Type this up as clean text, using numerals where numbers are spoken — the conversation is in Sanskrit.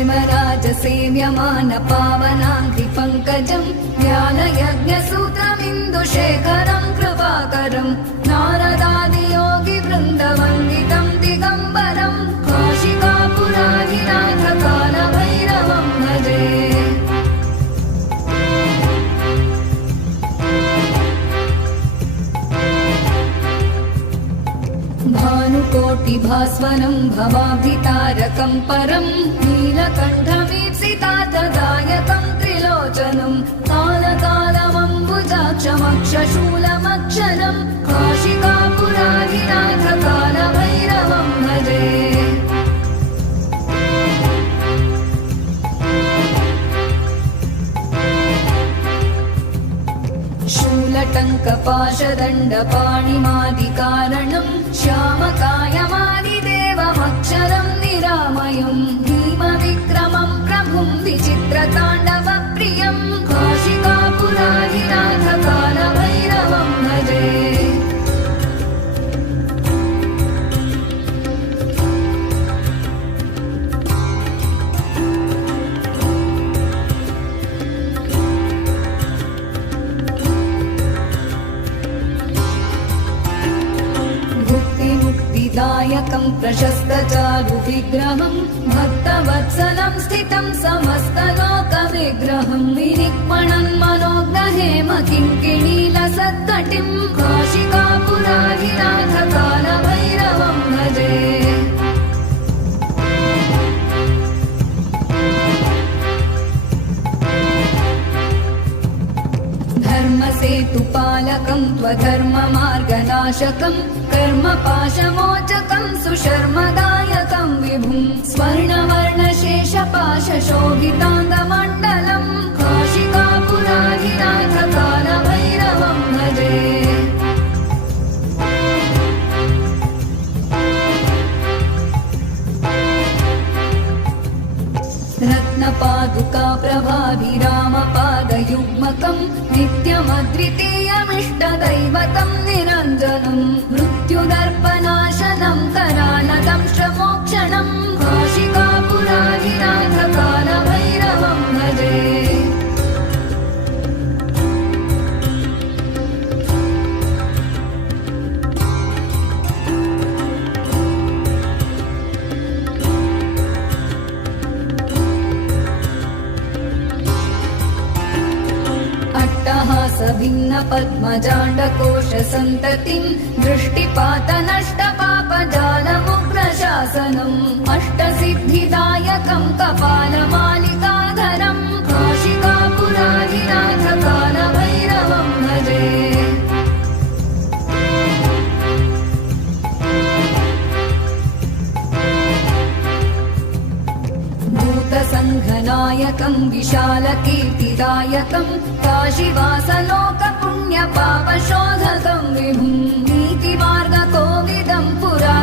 क्षेमराजसेव्यमान पावनाङ्घ्रिपङ्कजम् ज्ञानयज्ञसूत्रमिन्दुशेखरम् कृपाकरम् नारदादियोगिवृन्दवन्दितम् दिगम्बरम् काशिकापुराधिनाथ कालभैरवम् भजे। भानुकोटिभास्वरम् भवाब्धितारकम् परम् नीलकण्ठमीप्सितार्थदायकम् त्रिलोचनम् कालकालमम्बुजाक्षमक्षशूलमक्षरम् काशिकापुराधिनाथ कालभैरवम् भजे। शूलटङ्कपाशदण्डपाणिमादिकारणम् श्यामकायमादिदेवमक्षरम् निरामयम् भीमविक्रमम् प्रभुम् विचित्रताण्डवप्रियम् काशिकापुराधिनाथ कालभैरवम् भजे। दायकं प्रशस्तचारुविग्रहं भक्तवत्सलं स्थितं समस्तलोकविग्रहं विनिक्मणं मनोज्ञहेम किङ्किणीलसत्कटिं काशिकापुराधिनाथ कालभैरवं भजे। धर्मसेतुपालकं त्वधर्ममार्गनाशकं कर्मपाशमोचकं सुशर्मदायकं विभुं स्वर्णवर्णशेषपाशशोभिताङ्गमण्डलं काशिकापुराधिनाथ कालभैरवं भजे। रत्नपादुका प्रभाभिरामपादयुग्मकं नित्यमद्वितीयमिष्टदैवतं निरञ्जनं मृत्युदर्पनाशनं करालदंष्ट्रमोक्षणं काशिकापुराधिनाथ कालभैरवं भजे। भिन्न पद्मजाण्डकोशसन्ततिं दृष्टिपातनष्टपापजालमुग्रशासनम् अष्टसिद्धिदायकं कपालमालिकाधरं काशिकापुराधिनाथ कालभैरवं भजे। भूतसङ्घनायकं विशालकीर्तिदायकं काशीवासलोकपुण्यपापशोधकं विभुं नीतिमार्गकोविदं पुरा